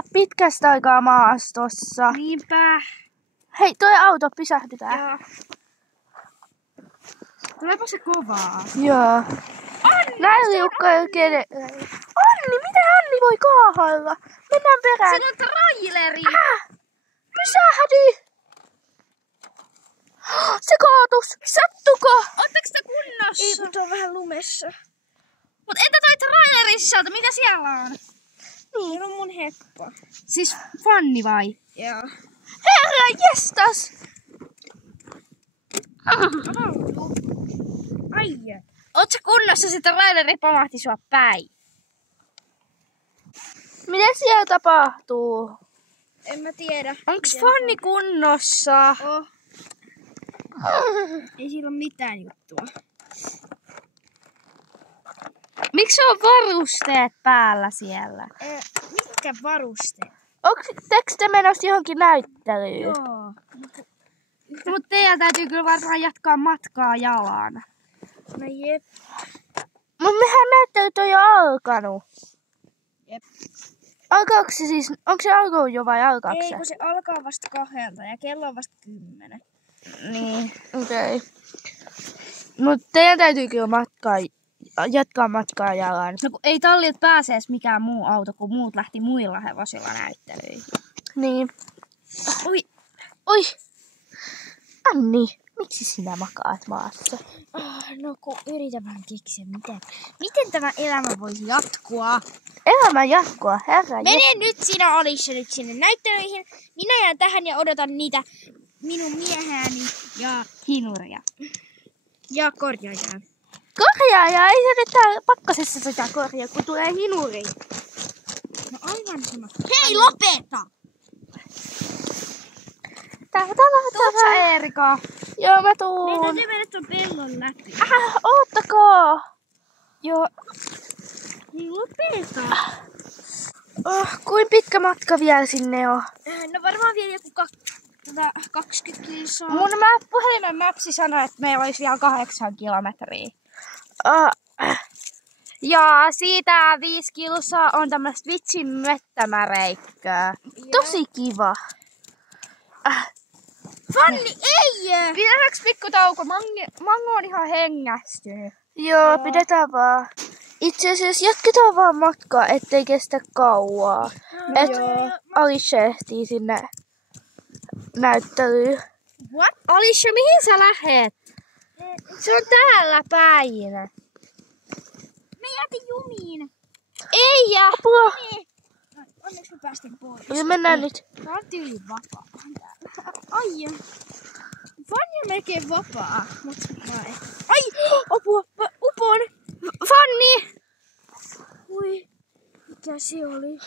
olla pitkästä aikaa maastossa. Niinpä. Hei, toi auto, pysähdytään. Joo. Tuleepa se kovaa. Joo. Näin liukkaa kene. Anni, miten Anni voi kaahailla? Mennään perään. Se on traileri. Pysähdy! Se kaatus! Sattuko? Ootteko te kunnossa? Ei, kun on vähän lumessa. Mut entä toi traileri sisältö? Mitä siellä on? Niin. Se on mun heppa. Siis Fanni vai? Joo. Herra jestas! Aijä. Oot sä kunnossa? Se traileri pamahti sua päin. Mitä siellä tapahtuu? En mä tiedä. Onks Fanni kunnossa? Oh. Ei sillä ole mitään juttua. Miksi on varusteet päällä siellä? Mitkä varusteet? Onko te menossa johonkin näyttelyyn? Joo. Mut teidän täytyy kyllä varmaan jatkaa matkaa jalan. No jep. Mut mehän näyttelyt on jo alkanut. Jep. Alkaako se siis, onko se alkanut jo vai alkaako Ei, se? kun se alkaa vasta 2 ja kello on vasta 10. Niin, okei. Okay. Mut teidän täytyy kyllä jatkaa matkaa jalan. No kun ei tallilta pääse edes mikään muu auto, kun muut lähti muilla hevosilla näyttelyihin. Niin. Oi, Oi! Anni, miksi sinä makaat maassa? No kun yritän vähän keksiä, miten tämä elämä voisi jatkua. Elämän jatkoa, herra. Mene nyt sinä Alicia nyt sinne näyttelyihin. Minä jään tähän ja odotan niitä minun miehääni ja hinuria. korjaajaa. Korjaaja, ei se nyt täällä pakkasessa sitä korjaa, kun tulee hinuri. No aivan sama. Hei, lopeta! Tuut sä Eerika? Joo, mä Meidän tuun. täytyy mennä tuon pellon läpi. Oottakaa. Joo. Hei, lopeta! Kuin pitkä matka vielä sinne on? No varmaan vielä joku 20 kilsaa. Mun puhelimen mapsi sanoi, että meillä olisi vielä 8 kilometriä. Ja siitä 5 kilsaa on tämmöistä vitsin mettämäreikköä. Tosi kiva. Fanni, ei! Pidetäänkö pikku tauko? Mango on ihan hengästynyt. Joo, pidetään vaan. Itse asiassa jatketaan vaan matkaa, ettei kestä kauaa. Et Alicia ehtii sinne näyttelyyn. What? Alicia, mihin sä lähet? Se on täällä päin. Me jätin jumiin. Ei jää. Apua. Onneksi me päästiin pois. Ja mennään nyt. Tää on tyyli vapaa täällä. Ai. Fanni on melkein vapaa. Mut mä ei. Ai! Apua! Mä upon! Fanni! Ui. Mikä se oli?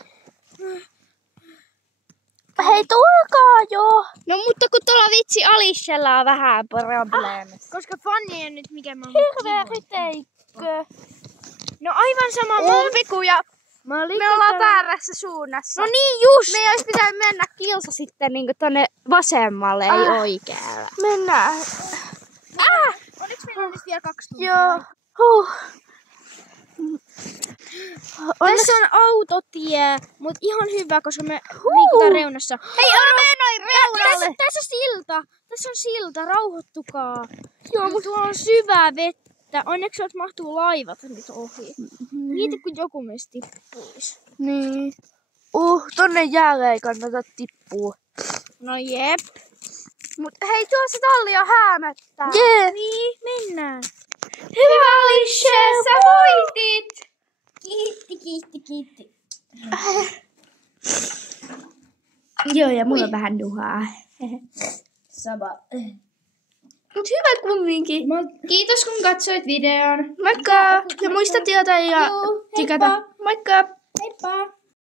Hei, tulkaa jo. No mutta kun tuolla vitsi Alicialla on vähän probleemissa. Koska Fanni ei nyt mikä mä oon. Hirveä ryteikkö. No aivan sama. Umpiku ja me ollaan väärässä suunnassa. No niin just! Me olisi pitänyt mennä kilsa sitten niin tonne vasemmalle, ei oikealle. Mennään. Onneksi meillä on nyt vielä 2 tuntia. Joo. Tässä on autotie, mut ihan hyvä, koska me liikutaan reunassa. Hei, älä mene noin reunalle! Tässä on silta. Tässä on silta, rauhoittukaa. Joo, mutta tuolla on syvää vettä. Onneksi sieltä mahtuu laivat nyt ohi. Mieti, kun joku meistä tippuisi. Niin. Tonne jäälle ei kannata tippua. No jep. Mut hei, tuo se talli on häämättä. Jee. Niin, mennään. Hyvä Alicia, sä voitit! Kiitti. Joo, ja mulla on vähän nuhaa. Sama. Mut hyvä kumminkin. Kiitos kun katsoit videon. Moikka! Ja muista tilata ja tykata. Moikka! Heippa.